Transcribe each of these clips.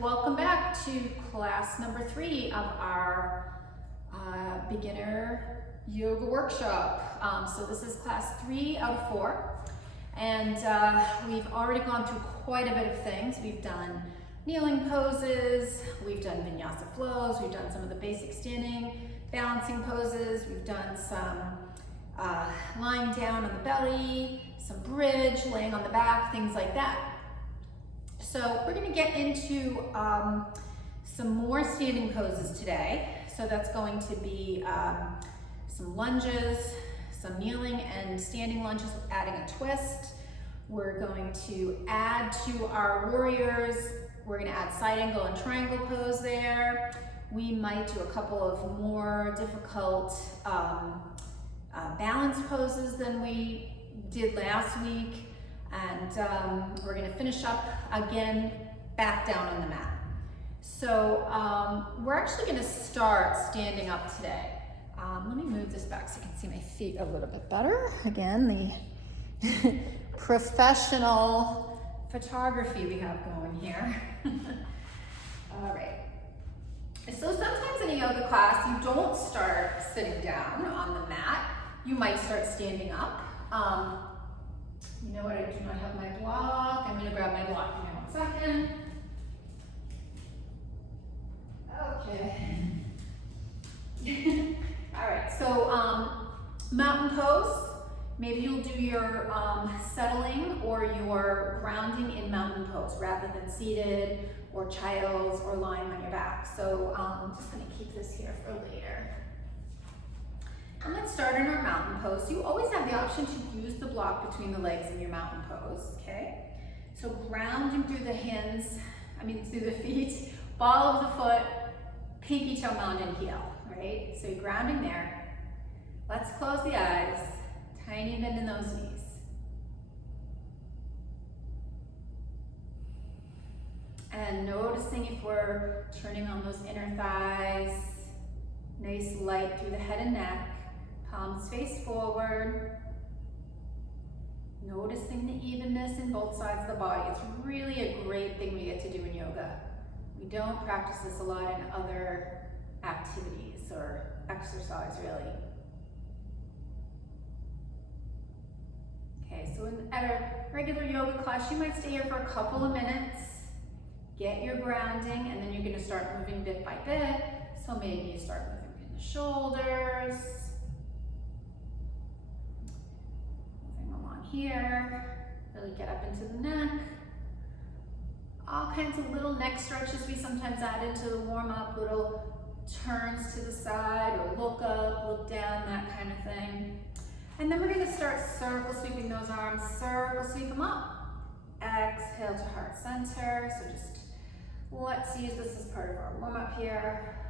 welcome back to class number 3 of our beginner yoga workshop. So this is class 3 out of 4, and we've already gone through quite a bit of things. We've done kneeling poses, we've done vinyasa flows, we've done some of the basic standing balancing poses, we've done some lying down on the belly, some bridge, laying on the back, things like that. So we're going to get into some more standing poses today. So that's going to be some lunges, some kneeling and standing lunges, adding a twist. We're going to add to our warriors. We're going to add side angle and triangle pose there. We might do a couple of more difficult balance poses than we did last week. And we're going to finish up again back down on the mat. So we're actually going to start standing up today. Let me move this back so you can see my feet a little bit better. Again, the professional photography we have going here. All right. So sometimes in a yoga class, you don't start sitting down on the mat. You might start standing up. You know what, I do not have my block. I'm going to grab my block in 1 second. Okay. All right, so mountain pose. Maybe you'll do your settling or your grounding in mountain pose rather than seated or child's or lying on your back. So I'm just going to keep this here for later. And let's start in our mountain pose. You always have the option to use the block between the legs in your mountain pose, okay? So grounding through the through the feet, ball of the foot, pinky toe, mountain heel, right? So you're grounding there. Let's close the eyes, tiny bend in those knees. And noticing if we're turning on those inner thighs, nice light through the head and neck. Palms face forward. Noticing the evenness in both sides of the body. It's really a great thing we get to do in yoga. We don't practice this a lot in other activities or exercise, really. Okay, so at a regular yoga class, you might stay here for a couple of minutes, get your grounding, and then you're going to start moving bit by bit. So maybe you start moving in the shoulders, here, really get up into the neck. All kinds of little neck stretches we sometimes add into the warm-up, little turns to the side or look up, look down, that kind of thing. And then we're going to start circle sweeping those arms, circle sweep them up. Exhale to heart center. So just let's use this as part of our warm-up here.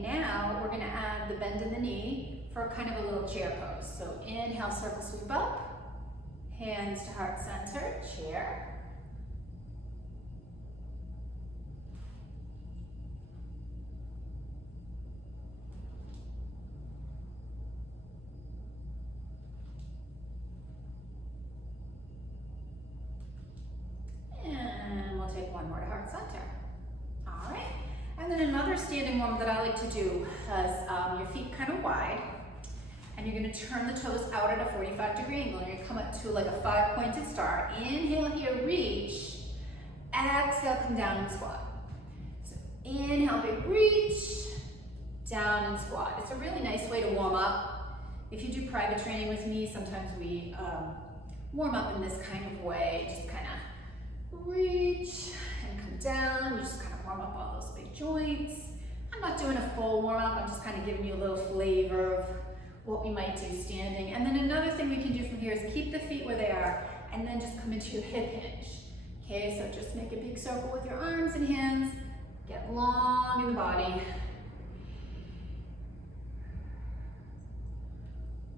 Now we're going to add the bend in the knee for kind of a little chair pose. So inhale, circle sweep up, hands to heart center, chair. And we'll take one more to heart center. All right. And then another standing one that I like to do is your feet kind of wide, and you're going to turn the toes out at a 45-degree angle. You're going to come up to like a 5-pointed star. Inhale here, reach. Exhale, come down and squat. So inhale, big reach, down and squat. It's a really nice way to warm up. If you do private training with me, sometimes we warm up in this kind of way. Just kind of reach and come down. You just kind of warm up all those big joints. I'm not doing a full warm up, I'm just kind of giving you a little flavor of what we might do standing. And then another thing we can do from here is keep the feet where they are and then just come into your hip hinge. Okay, so just make a big circle with your arms and hands, get long in the body.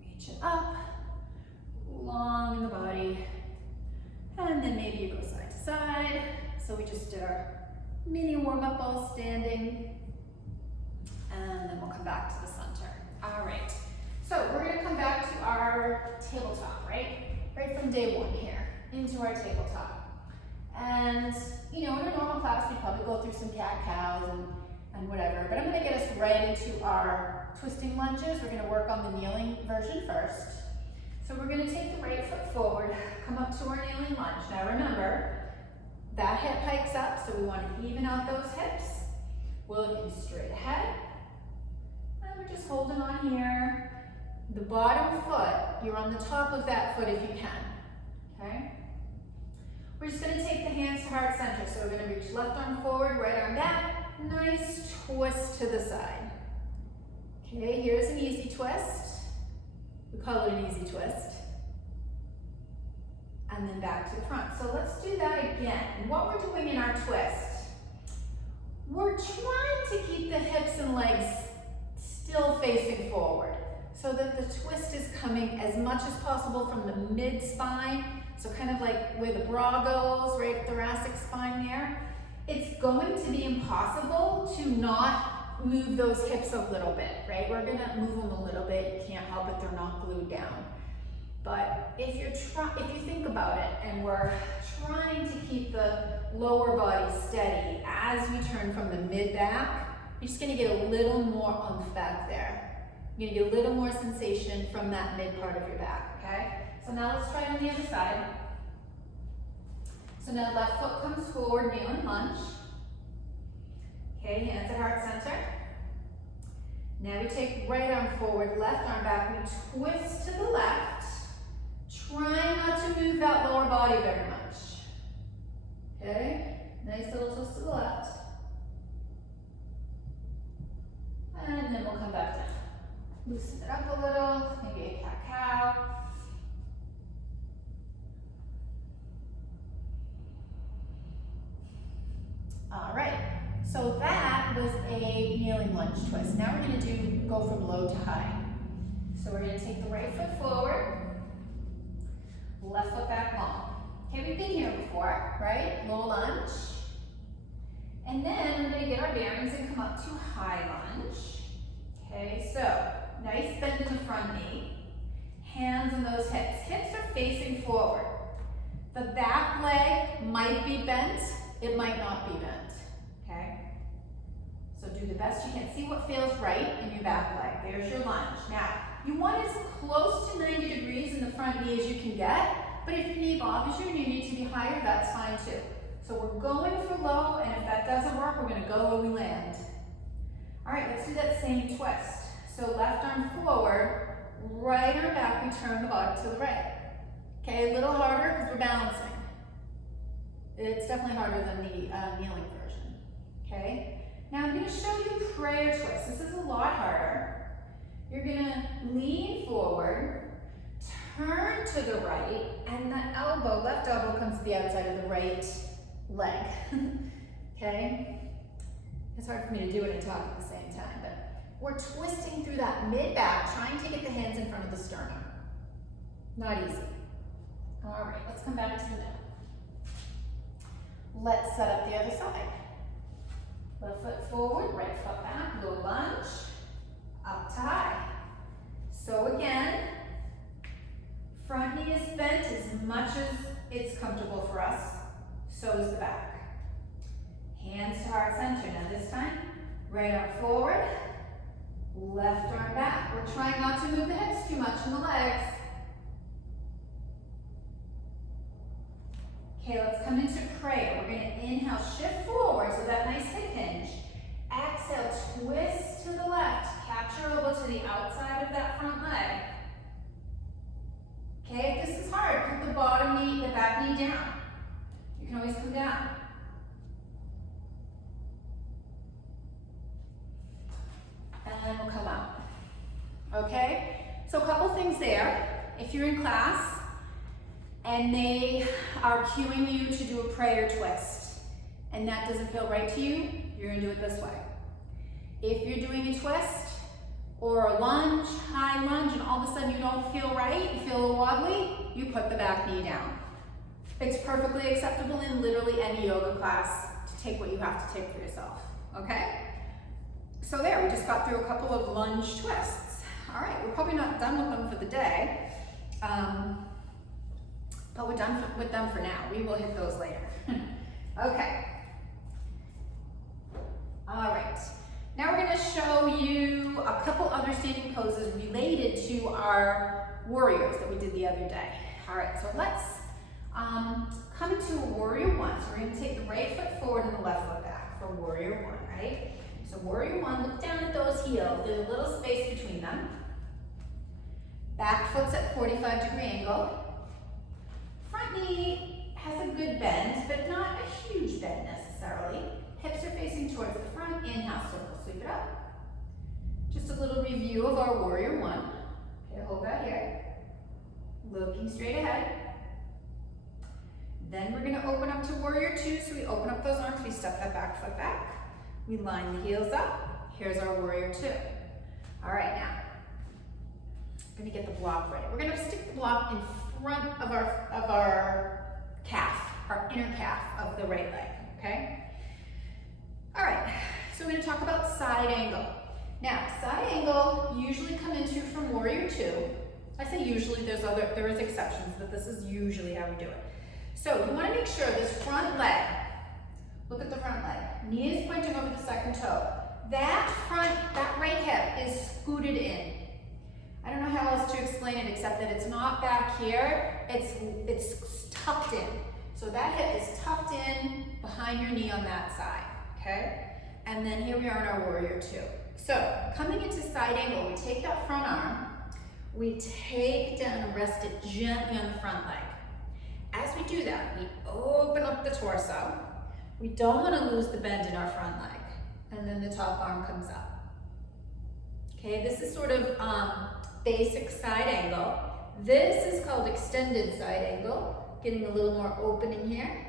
Reach it up, long in the body, and then maybe you go side to side, So we just did our mini warm-up all standing, and then we'll come back to the center. All right, so we're gonna come back to our tabletop, right? Right from day one here, into our tabletop. And, you know, in a normal class, we'd probably go through some cat-cows and whatever, but I'm gonna get us right into our twisting lunges. We're gonna work on the kneeling version first. So we're gonna take the right foot forward, come up to our kneeling lunge. Now remember, that hip hikes up, so we wanna even out those hips. We're looking straight ahead. And we're just holding on here. The bottom foot, you're on the top of that foot if you can, okay? We're just gonna take the hands to heart center. So we're gonna reach left arm forward, right arm back. Nice twist to the side. Okay, here's an easy twist. We call it an easy twist. And then back to the front. So let's do that again. And what we're doing in our twist, we're trying to keep the hips and legs still facing forward so that the twist is coming as much as possible from the mid-spine. So kind of like where the bra goes, right, thoracic spine there. It's going to be impossible to not move those hips a little bit, right? We're gonna move them a little bit. You can't help it, they're not glued down. But if you think about it, and we're trying to keep the lower body steady as we turn from the mid-back, you're just gonna get a little more oomph back there. You're gonna get a little more sensation from that mid part of your back, okay? So now let's try it on the other side. So now left foot comes forward, kneeling lunge. Okay, hands at heart center. Now we take right arm forward, left arm back. We twist to the left. Try not to move that lower body very much. Okay, nice little twist to the left. And then we'll come back down. Loosen it up a little, maybe a cat-cow. All right, so that was a kneeling lunge twist. Now we're gonna go from low to high. So we're gonna take the right foot forward, left foot back long. Okay, we've been here before, right? Low lunge. And then we're gonna get our bearings and come up to high lunge. Okay, so nice bend in the front knee. Hands on those hips. Hips are facing forward. The back leg might be bent, it might not be bent, okay? So do the best you can. See what feels right in your back leg. There's your lunge. Now, you want as close to 90 degrees in the front knee as you can get, but if your knee bothers you and you need to be higher, that's fine too. So we're going for low, and if that doesn't work, we're gonna go where we land. All right, let's do that same twist. So left arm forward, right arm back, we turn the body to the right. Okay, a little harder because we're balancing. It's definitely harder than the kneeling version, okay? Now I'm gonna show you prayer twist. This is a lot harder. You're gonna lean forward, turn to the right, and the elbow, left elbow comes to the outside of the right leg, okay? It's hard for me to do it and talk at the same time, but we're twisting through that mid-back, trying to get the hands in front of the sternum. Not easy. All right, let's come back to the middle. Let's set up the other side. Left foot forward, right foot back, low lunge, up to high. So again, front knee is bent as much as it's comfortable for us, so is the back. Hands to heart center. Now this time, right arm forward, left arm back. We're trying not to move the hips too much in the legs. Okay, let's come into prayer. We're going to inhale, shift forward, so that nice hip hinge. Exhale, twist to the left. Capture elbow to the outside of that front leg. Okay, if this is hard, put the bottom knee, the back knee down. You can always come down. And then we'll come out. Okay, so a couple things there. If you're in class, and they are cueing you to do a prayer twist, and that doesn't feel right to you, you're gonna do it this way. If you're doing a twist or a lunge, high lunge, and all of a sudden you don't feel right, you feel a little wobbly, you put the back knee down. It's perfectly acceptable in literally any yoga class to take what you have to take for yourself, okay? So there, we just got through a couple of lunge twists. All right, we're probably not done with them for the day, but we're done with them for now. We will hit those later. Okay. All right. Now we're going to show you a couple other standing poses related to our warriors that we did the other day. All right, so let's come into a warrior one. So we're going to take the right foot forward and the left foot back for warrior one, right? So warrior one, look down at those heels. There's a little space between them. Back foot's at 45-degree angle. Front knee has a good bend, but not a huge bend necessarily. Hips are facing towards the front. Inhale, circle, sweep it up. Just a little review of our warrior one. Okay, hold that here. Looking straight ahead. Then we're gonna open up to warrior two. So we open up those arms, we step that back foot back. We line the heels up. Here's our warrior two. All right, now, I'm gonna get the block ready. We're gonna stick the block in front of our calf, our inner calf of the right leg, okay? All right, so we're gonna talk about side angle. Now, side angle usually come into from warrior two. I say usually, there is exceptions, but this is usually how we do it. So you wanna make sure this front leg, look at the front leg, knee is pointing over the second toe. That right hip is scooted in. I don't know how else to explain it except that it's not back here, it's tucked in. So that hip is tucked in behind your knee on that side, okay? And then here we are in our warrior two. So coming into side angle, we take that front arm, we take it down and rest it gently on the front leg. As we do that, we open up the torso. We don't want to lose the bend in our front leg. And then the top arm comes up. Okay, this is sort of basic side angle. This is called extended side angle. Getting a little more opening here.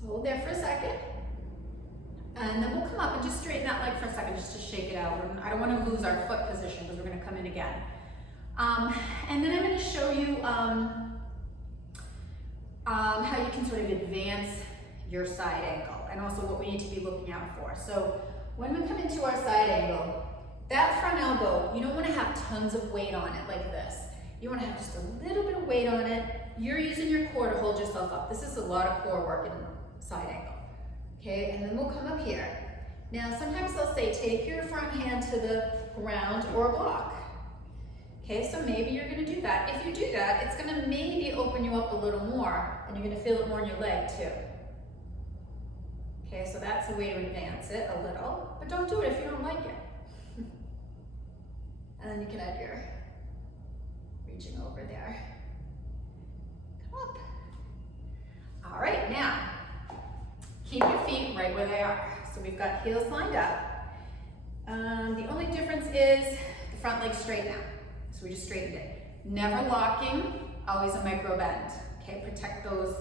So hold there for a second. And then we'll come up and just straighten that leg for a second just to shake it out. I don't want to lose our foot position because we're going to come in again. And then I'm going to show you how you can sort of advance your side angle and also what we need to be looking out for. So when we come into our side angle, that front elbow, you don't want to have tons of weight on it like this. You want to have just a little bit of weight on it. You're using your core to hold yourself up. This is a lot of core work in side angle. Okay, and then we'll come up here. Now, sometimes they'll say, take your front hand to the ground or block. Okay, so maybe you're gonna do that. If you do that, it's gonna maybe open you up a little more and you're gonna feel it more in your leg too. Okay, so that's a way to advance it a little, but don't do it if you don't like it. And then you can add your reaching over there. Come up. All right, now, keep your feet right where they are. So we've got heels lined up. The only difference is the front leg's straight now. So we just straightened it. Never locking, always a micro bend. Okay, protect those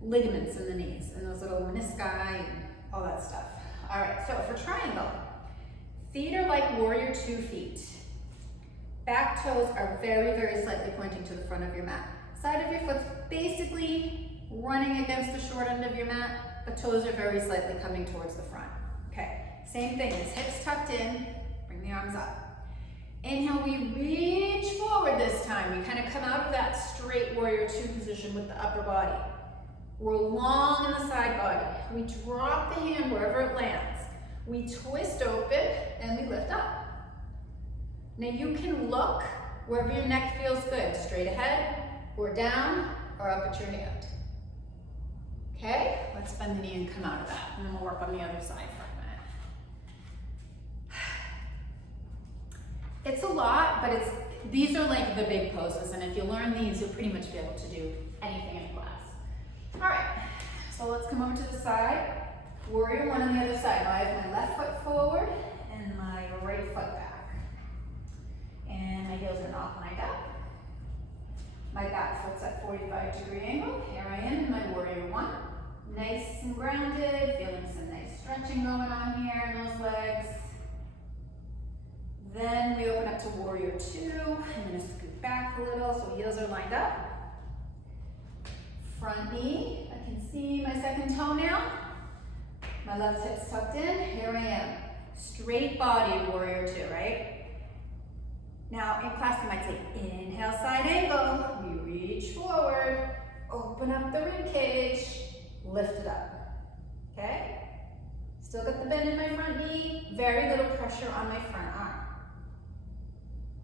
ligaments in the knees and those little menisci and all that stuff. All right, so for triangle, feet are like warrior two feet. Back toes are very, very slightly pointing to the front of your mat. Side of your foot's basically running against the short end of your mat, but toes are very slightly coming towards the front. Okay, same thing, this hips tucked in, bring the arms up. Inhale, we reach forward this time. We kind of come out of that straight warrior two position with the upper body. We're long in the side body. We drop the hand wherever it lands. We twist open and we lift up. Now you can look wherever your neck feels good, straight ahead or down or up at your hand. Okay, let's bend the knee and come out of that. And then we'll work on the other side for a minute. It's a lot, but these are like the big poses, and if you learn these, you'll pretty much be able to do anything in class. All right, so let's come over to the side. Warrior one on the other side. I have my left foot forward and my right foot back. And my heels are not lined up. My back foot's at 45-degree angle. Here I am in my warrior one. Nice and grounded, feeling some nice stretching going on here in those legs. Then we open up to warrior two. I'm gonna scoot back a little so heels are lined up. Front knee, I can see my second toe now. My left hip's tucked in, here I am. Straight body, warrior two, right? Now in class you might say, inhale, side angle. We reach forward, open up the rib cage, lift it up, okay? Still got the bend in my front knee, very little pressure on my front arm.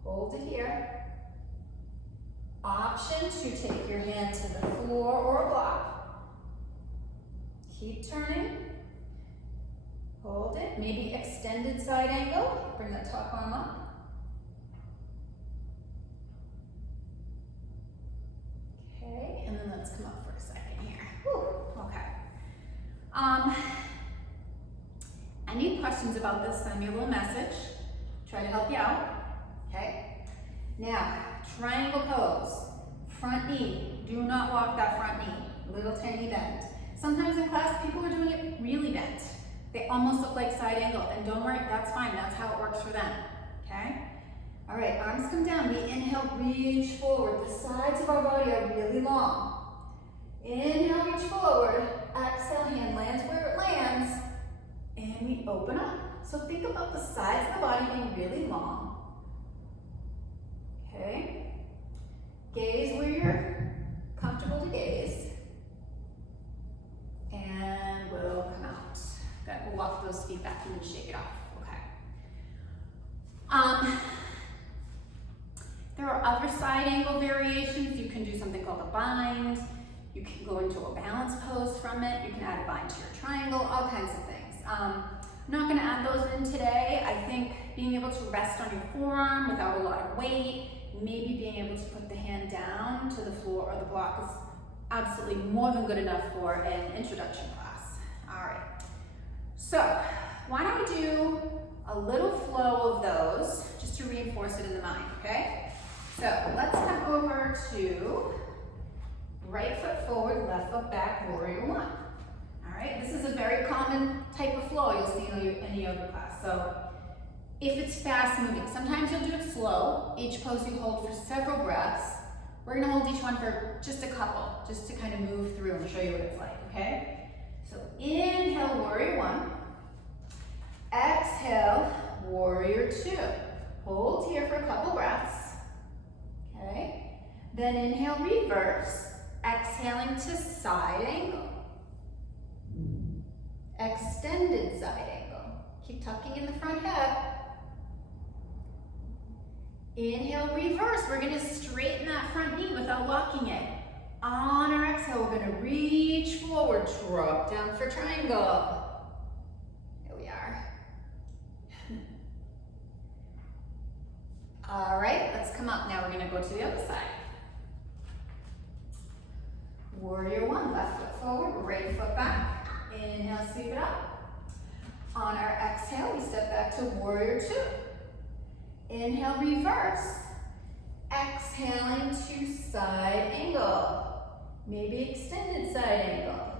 Hold it here. Option to take your hand to the floor or a block. Keep turning. Hold it, maybe extended side angle. Bring that top arm up. Okay, and then let's come up for a second here. Whew, okay. Any questions about this, send me a little message. Try to help you out, okay? Now, triangle pose. Front knee, do not walk that front knee. Little tiny bend. Sometimes in class, people are doing it really bent. They almost look like side angle, and don't worry, that's fine, that's how it works for them, okay? All right, arms come down, we inhale, reach forward. The sides of our body are really long. Inhale, reach forward. Exhale, hand lands where it lands, and we open up. So think about the sides of the body being really long. Okay? Gaze where you're comfortable to gaze. And we'll come out. Good. We'll walk those feet back and then shake it off. Okay. There are other side angle variations. You can do something called a bind. You can go into a balance pose from it. You can add a bind to your triangle, all kinds of things. I'm not going to add those in today. I think being able to rest on your forearm without a lot of weight, maybe being able to put the hand down to the floor or the block is absolutely more than good enough for an introduction class. All right. So why don't we do a little flow of those just to reinforce it in the mind, okay? So let's come over to right foot forward, left foot back, warrior one. All right, this is a very common type of flow you'll see in a yoga class. So if it's fast moving, sometimes you'll do it slow. Each pose you hold for several breaths. We're gonna hold each one for just a couple, just to kind of move through and show you what it's like, okay? So inhale, warrior one. Exhale, warrior two. Hold here for a couple breaths, okay? Then inhale, reverse. Exhaling to side angle. Extended side angle. Keep tucking in the front hip. Inhale, reverse. We're gonna straighten that front knee without locking it. On our exhale, we're gonna reach forward, drop down for triangle. Here we are. All right, let's come up. Now we're gonna go to the other side. Warrior one, left foot forward, right foot back. Inhale, sweep it up. On our exhale, we step back to warrior two. Inhale, reverse. Exhaling to side angle. Maybe extended side angle.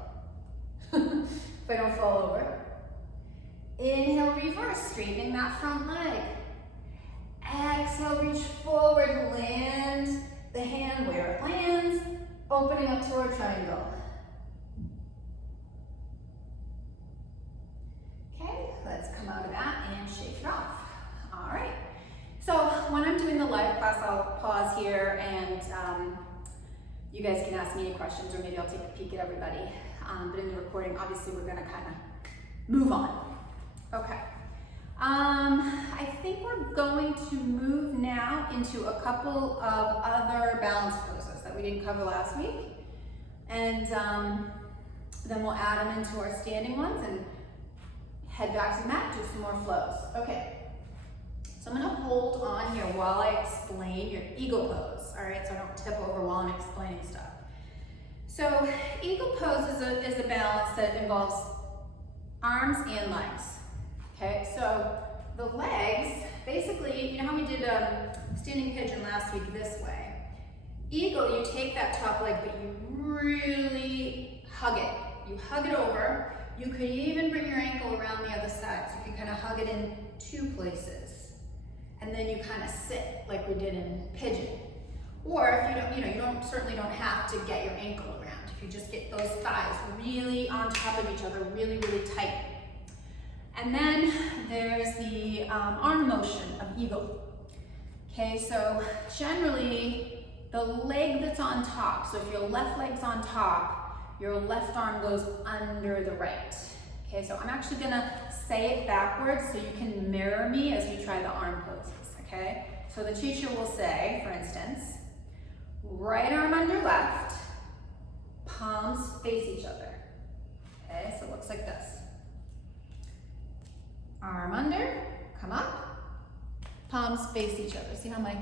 If I don't fall over. Inhale, reverse, straightening that front leg. Exhale, reach forward, land the hand where it lands, opening up to our triangle. Okay, let's come out of that and shake it off. All right. So when I'm doing the live class, I'll pause here and you guys can ask me any questions, or maybe I'll take a peek at everybody. But in the recording, obviously, we're gonna kind of move on. Okay. I think we're going to move now into a couple of other balance poses that we didn't cover last week. And then we'll add them into our standing ones and head back to the mat, do some more flows. Okay. So I'm gonna hold on here while I explain your eagle pose, all right? So I don't tip over while I'm explaining stuff. So eagle pose is a balance that involves arms and legs, okay? So the legs, basically, you know how we did standing pigeon last week this way? Eagle, you take that top leg, but you really hug it. You hug it over. You could even bring your ankle around the other side, so you can kind of hug it in two places. And then you kind of sit like we did in pigeon. Or if you don't, certainly don't have to get your ankle around. If you just get those thighs really on top of each other, really, really tight. And then there's the arm motion of eagle. Okay, so generally the leg that's on top, so if your left leg's on top, your left arm goes under the right. Okay, so I'm actually gonna say it backwards so you can mirror me as you try the arm poses, okay? So the teacher will say, for instance, right arm under left, palms face each other. Okay, so it looks like this. Arm under, come up, palms face each other. See how my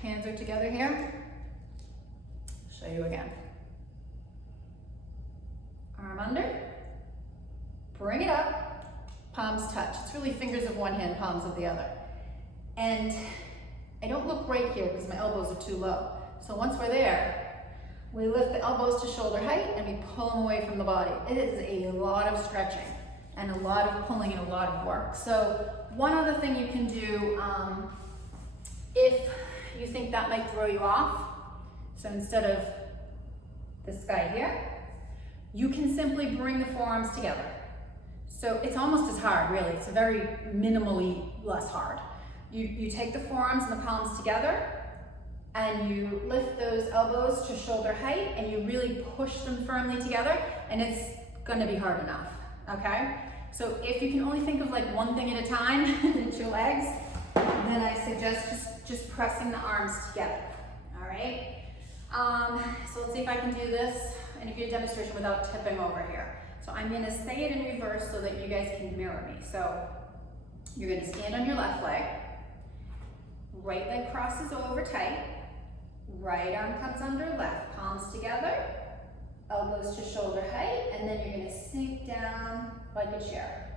hands are together here? Show you again. Arm under, bring it up, palms touch. It's really fingers of one hand, palms of the other. And I don't look right here because my elbows are too low. So once we're there, we lift the elbows to shoulder height and we pull them away from the body. It is a lot of stretching and a lot of pulling and a lot of work. So one other thing you can do, if you think that might throw you off, so instead of this guy here, you can simply bring the forearms together. So it's almost as hard, really. It's very minimally less hard. You take the forearms and the palms together and you lift those elbows to shoulder height and you really push them firmly together, and it's gonna be hard enough, okay? So if you can only think of like one thing at a time with your legs, then I suggest just pressing the arms together, all right? So let's see if I can do this and give you a demonstration without tipping over here. So I'm gonna say it in reverse so that you guys can mirror me. So you're gonna stand on your left leg, right leg crosses over tight, right arm comes under left, palms together, elbows to shoulder height, and then you're gonna sink down like a chair.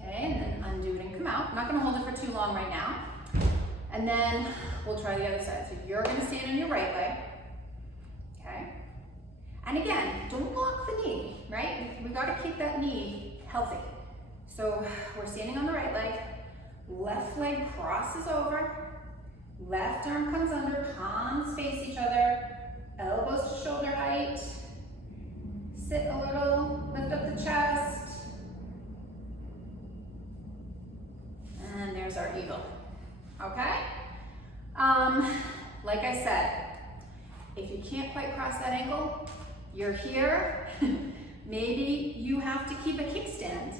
Okay, and then undo it and come out. I'm not gonna hold it for too long right now. And then we'll try the other side. So you're gonna stand on your right leg, okay? And again, don't lock the knee, right? We gotta keep that knee healthy. So we're standing on the right leg, left leg crosses over, left arm comes under, palms face each other, elbows to shoulder height, sit a little, lift up the chest, and there's our eagle, okay? Like I said, if you can't quite cross that ankle, you're here, maybe you have to keep a kickstand,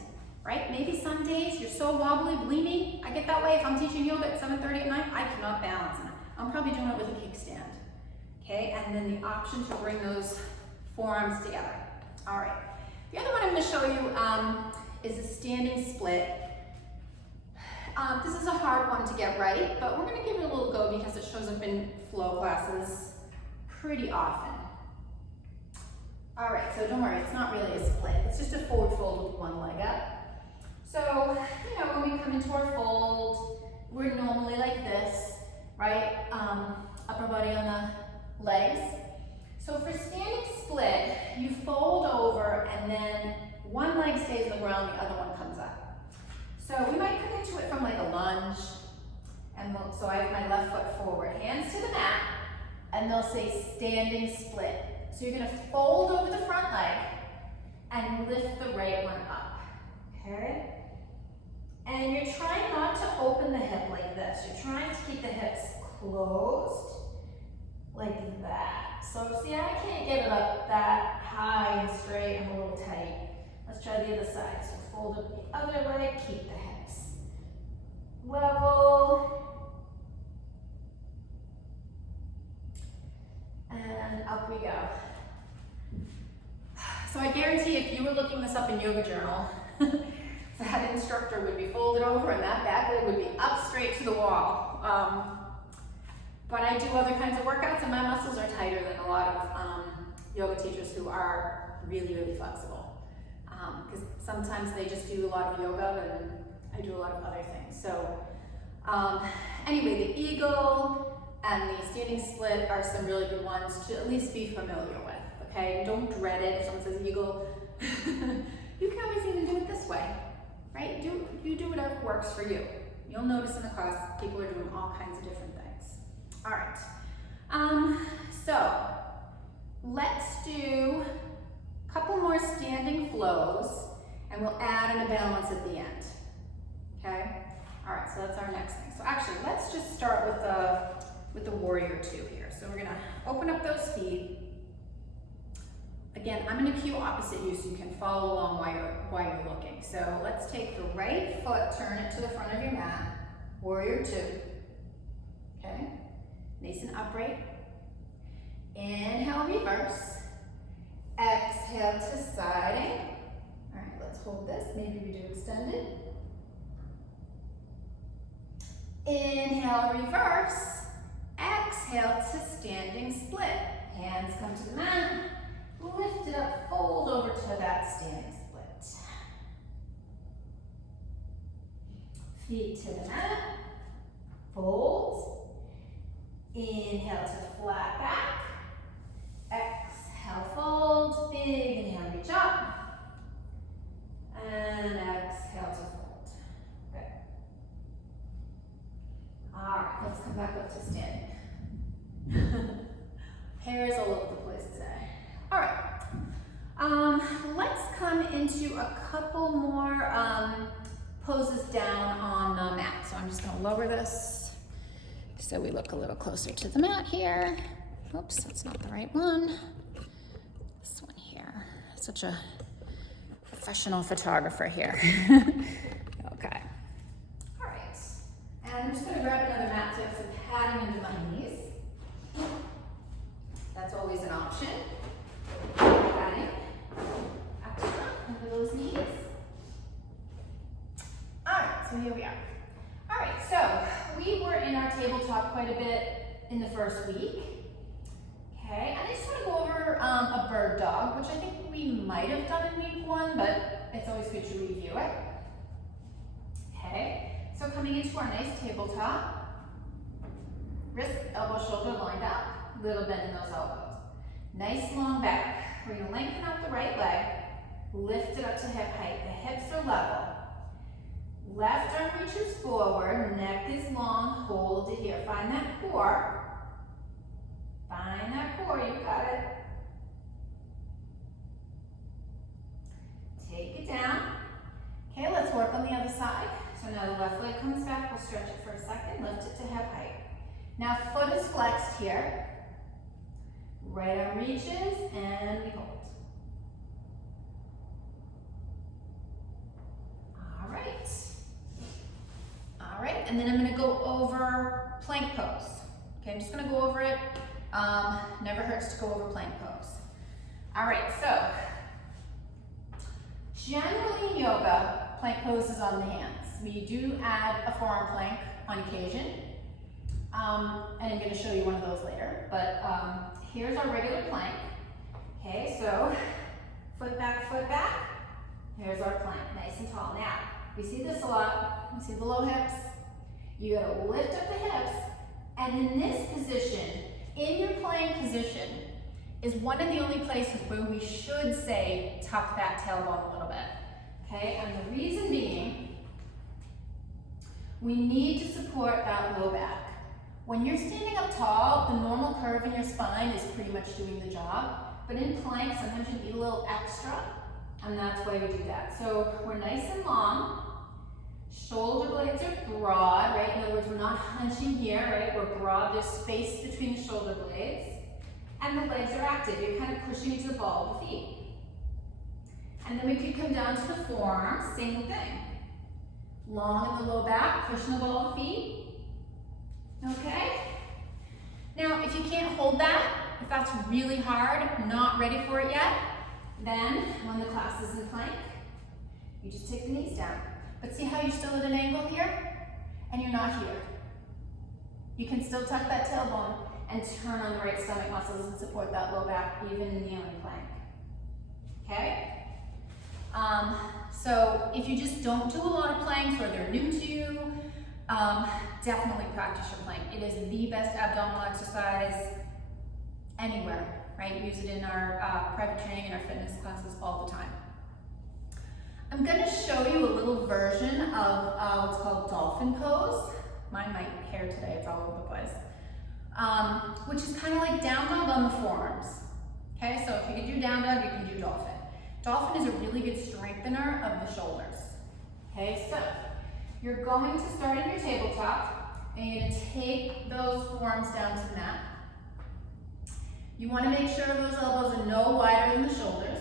right? Maybe some days you're so wobbly, bleemy. I get that way if I'm teaching yoga at 7:30 at night, I cannot balance it. I'm probably doing it with a kickstand, okay? And then the option to bring those forearms together. All right, the other one I'm gonna show you is a standing split. This is a hard one to get right, but we're gonna give it a little go because it shows up in flow classes pretty often. All right, so don't worry, it's not really a split. It's just a forward fold with one leg up. So, you know, when we come into our fold, we're normally like this, right? Upper body on the legs. So for standing split, you fold over and then one leg stays on the ground, the other one comes up. So we might come into it from like a lunge, and so I have my left foot forward, hands to the mat, and they'll say standing split. So you're gonna fold over the front leg and lift the right one up, okay? And you're trying not to open the hip like this. You're trying to keep the hips closed, like that. So see, I can't get it up that high and straight, I'm a little tight. Let's try the other side. So fold up the other leg, keep the hips level. And up we go. So I guarantee if you were looking this up in Yoga Journal, that instructor would be folded over and that back leg would be up straight to the wall. But I do other kinds of workouts and my muscles are tighter than a lot of yoga teachers who are really, really flexible. Because sometimes they just do a lot of yoga and I do a lot of other things. So anyway, the eagle and the standing split are some really good ones to at least be familiar with, okay? Don't dread it if someone says eagle. You can always even do it this way, right? You do whatever works for you. You'll notice in the class, people are doing all kinds of different things. All right. So let's do a couple more standing flows and we'll add in a balance at the end. Okay? All right, so that's our next thing. So actually, let's just start with the warrior two here. So we're gonna open up those feet. Again, I'm gonna cue opposite you so you can follow along while you're looking. So let's take the right foot, turn it to the front of your mat, warrior two. Okay? Nice and upright. Inhale, reverse. Exhale to siding. All right, let's hold this. Maybe we do extended. Inhale, reverse. Exhale to standing split. Hands come to the mat. Lift it up, fold over to that standing split. Feet to the mat. Fold. Inhale to flat back. Exhale, fold. Big inhale, reach up. And exhale to fold. Good. All right, let's come back up to standing. Hairs all over the place today. All right, let's come into a couple more poses down on the mat. So I'm just gonna lower this so we look a little closer to the mat here. Oops, that's not the right one. This one here. Such a professional photographer here. Okay. All right, and I'm just gonna grab another mat to have some padding into my knees. That's always an option. Padding extra under those knees. All right, so here we are. All right, so we were in our tabletop quite a bit in the first week. Okay, and I just want to go over a bird dog, which I think we might have done in week 1, but it's always good to review it. Okay, so coming into our nice tabletop, wrist, elbow, shoulder lined up, little bend in those elbows. Nice long back. We're going to lengthen out the right leg, lift it up to hip height. The hips are level. Left arm reaches forward, neck is long, hold it here. Find that core. Find that core, you got it. Take it down. Okay, let's work on the other side. So now the left leg comes back, we'll stretch it for a second, lift it to hip height. Now foot is flexed here. Right arm reaches and we hold. All right. All right, and then I'm gonna go over plank pose. Okay, I'm just gonna go over it. Never hurts to go over plank pose. All right, so generally in yoga, plank pose is on the hands. We do add a forearm plank on occasion. And I'm gonna show you one of those later, but here's our regular plank. Okay, so foot back, here's our plank, nice and tall. Now, we see this a lot, we see the low hips. You gotta lift up the hips, and in this position, in your plank position, is one of the only places where we should say, tuck that tailbone a little bit. Okay, and the reason being, we need to support that low back. When you're standing up tall, the normal curve in your spine is pretty much doing the job. But in plank, sometimes you need a little extra, and that's why we do that. So we're nice and long. Shoulder blades are broad, right? In other words, we're not hunching here, right? We're broad, there's space between the shoulder blades. And the legs are active. You're kind of pushing into the ball of the feet. And then we could come down to the forearms, same thing. Long in the low back, pushing the ball of the feet. Okay? Now, if you can't hold that, if that's really hard, not ready for it yet, then when the class is in plank, you just take the knees down. But see how you're still at an angle here? And you're not here. You can still tuck that tailbone and turn on the right stomach muscles and support that low back even in kneeling plank. Okay? So if you just don't do a lot of planks or they're new to you, definitely practice your plank. It is the best abdominal exercise anywhere, right? Use it in our private training and our fitness classes all the time. I'm going to show you a little version of what's called dolphin pose. My hair today, it's all over the place. which is kind of like down dog on the forearms. Okay, so if you can do down dog, you can do dolphin. Dolphin is a really good strengthener of the shoulders. Okay, so you're going to start in your tabletop and you're going to take those forearms down to the mat. You want to make sure those elbows are no wider than the shoulders.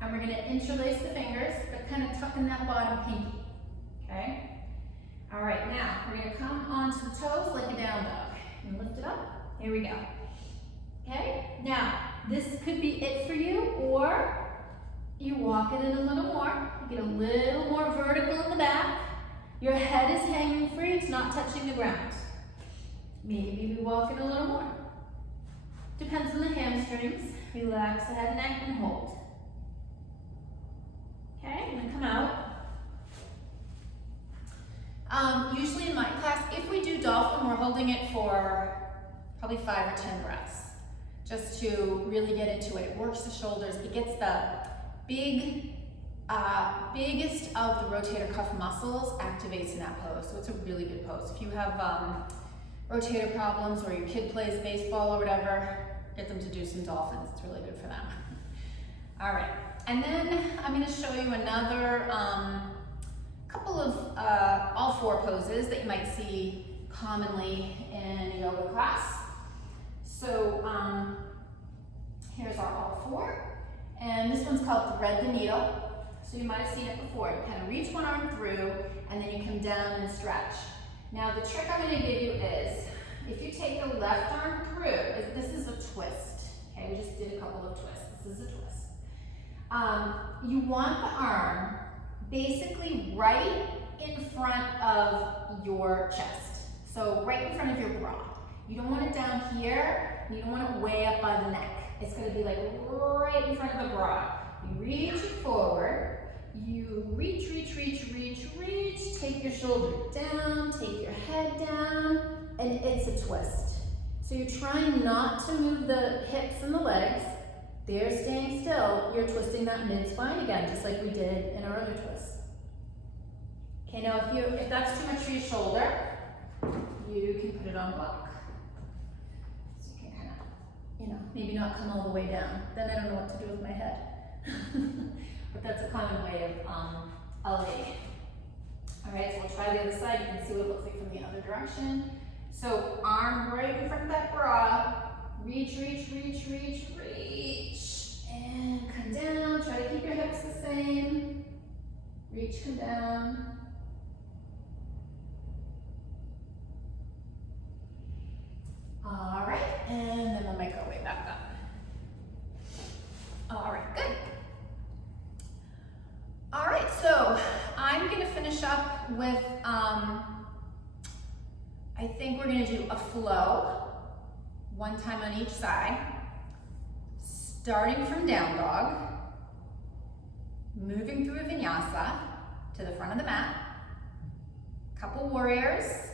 And we're going to interlace the fingers, but kind of tuck in that bottom pinky. Okay? All right, now we're going to come onto the toes like a down dog. And lift it up. Here we go. Okay? Now, this could be it for you, or you walk it in a little more. You get a little more vertical in the back. Your head is hanging free. It's not touching the ground. Maybe we walk it a little more. Depends on the hamstrings. Relax the head and neck and hold. Okay, I'm gonna come out. Usually in my class, if we do dolphin, we're holding it for probably 5 or 10 breaths, just to really get into it. It works the shoulders. It gets the biggest of the rotator cuff muscles activates in that pose. So it's a really good pose. If you have rotator problems or your kid plays baseball or whatever, get them to do some dolphins. It's really good for them. All right, and then I'm going to show you another couple of all 4 poses that you might see commonly in a yoga class. So here's our all 4, and this one's called thread the needle. So you might have seen it before. You kind of reach one arm through, and then you come down and stretch. Now the trick I'm going to give you is, if you take the left arm through, this is a twist. Okay, we just did a couple of twists. This is a twist. You want the arm basically right in front of your chest. So right in front of your bra. You don't want it down here. You don't want it way up by the neck. It's going to be like right in front of the bra. You reach it forward. You reach, take your shoulder down, take your head down, and it's a twist. So you're trying not to move the hips and the legs. They're staying still. You're twisting that mid-spine again, just like we did in our other twists. Okay, now if that's too much for your shoulder, you can put it on block. So you can kind of, maybe not come all the way down. Then I don't know what to do with my head. But that's a common way of elevating it. All right, so we'll try the other side. You can see what it looks like from the other direction. So arm right in front of that bra. Reach, and come down. Try to keep your hips the same. Reach, come down. All right, and then we'll make our way back up. All right, good. All right, so I'm gonna finish up with, I think we're gonna do a flow, one time on each side, starting from down dog, moving through a vinyasa to the front of the mat, couple warriors,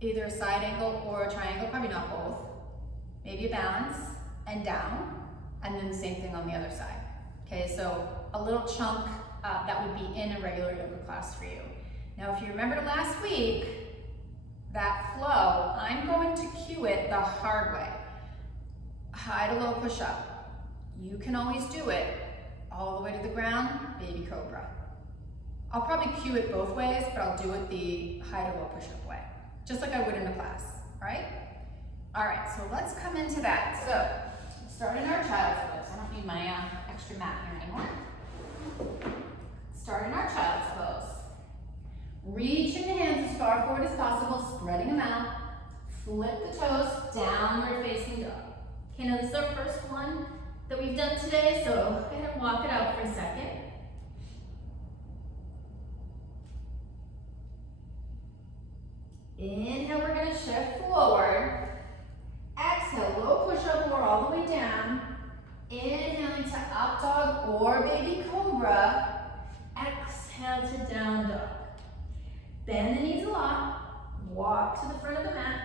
either a side angle or a triangle, probably not both, maybe a balance, and down, and then the same thing on the other side. Okay, so a little chunk that would be in a regular yoga class for you. Now, if you remember last week, that flow, I'm going to cue it the hard way. High to low push up. You can always do it all the way to the ground, baby cobra. I'll probably cue it both ways, but I'll do it the high to low push up way, just like I would in a class, right? All right, so let's come into that. So, start in our child's pose. I don't need my extra mat here anymore. Start in our child's pose. Reaching the hands as far forward as possible, spreading them out. Flip the toes, downward facing dog. Okay, now this is our first one that we've done today, so go ahead and walk it out for a second. Inhale, we're going to shift forward. Exhale, low push-up or all the way down. Inhaling to up dog or baby cobra. Exhale to down dog. Bend the knees a lot. Walk to the front of the mat.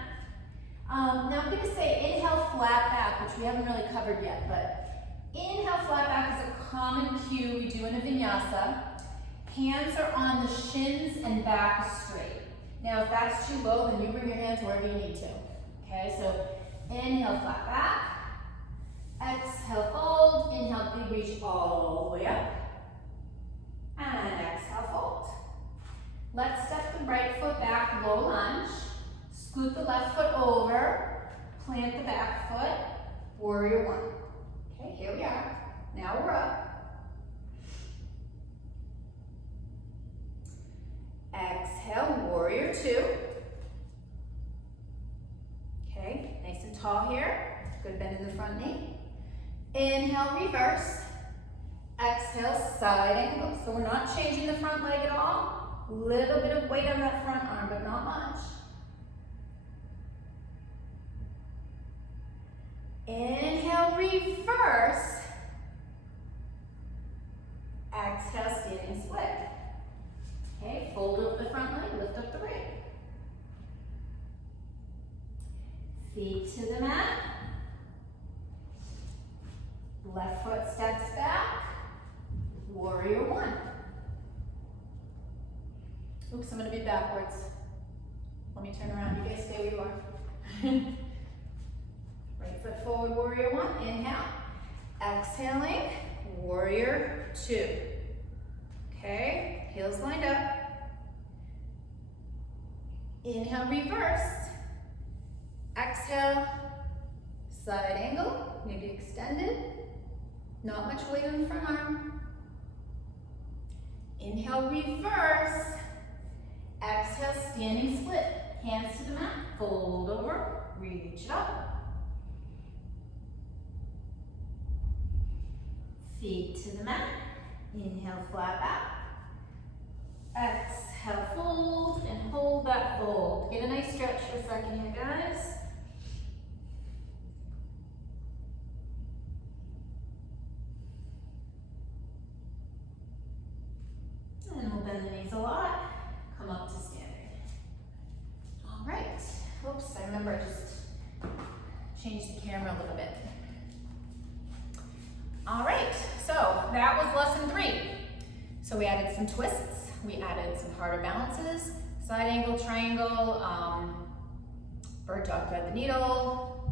Now I'm going to say inhale, flat back, which we haven't really covered yet, but inhale, flat back is a common cue we do in a vinyasa. Hands are on the shins and back is straight. Now if that's too low, then you bring your hands wherever you need to. Okay, so inhale, flat back. Exhale, fold. Inhale, big reach all the way up. And exhale, fold. Let's step the right foot back, low lunge. Scoot the left foot over. Plant the back foot. Warrior one. Okay, here we are. Now we're up. Exhale, warrior two. Okay, nice and tall here. Good bend in the front knee. Inhale, reverse. Exhale, side angle. So we're not changing the front leg at all. Little bit of weight on that front arm, but not much. Inhale, reverse. Exhale, standing split. Okay, fold over the front leg, lift up the right. Feet to the mat. Left foot steps back. Warrior one. Oops, I'm gonna be backwards. Let me turn around, you guys stay where you are. Right foot forward, warrior one, inhale. Exhaling, warrior two. Okay, heels lined up. Inhale, reverse. Exhale, side angle, maybe extended. Not much weight on the front arm. Inhale, reverse. Exhale, standing split. Hands to the mat, fold over, reach up. Feet to the mat. Inhale, flat back. Exhale, fold, and hold that fold. Get a nice stretch for a second here, guys. And we'll bend the knees a lot. Come up to standing. All right. Oops, I remember I just changed the camera a little bit. All right, so that was lesson 3. So we added some twists, we added some harder balances, side angle, triangle, bird dog, thread the needle,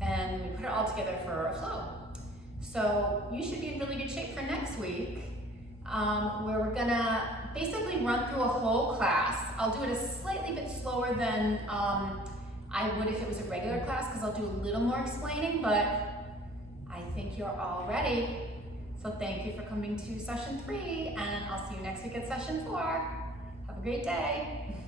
and we put it all together for a flow. So you should be in really good shape for next week, where we're gonna basically run through a whole class. I'll do it a slightly bit slower than I would if it was a regular class, because I'll do a little more explaining, but I think you're all ready. So thank you for coming to session 3, and I'll see you next week at session 4. Have a great day.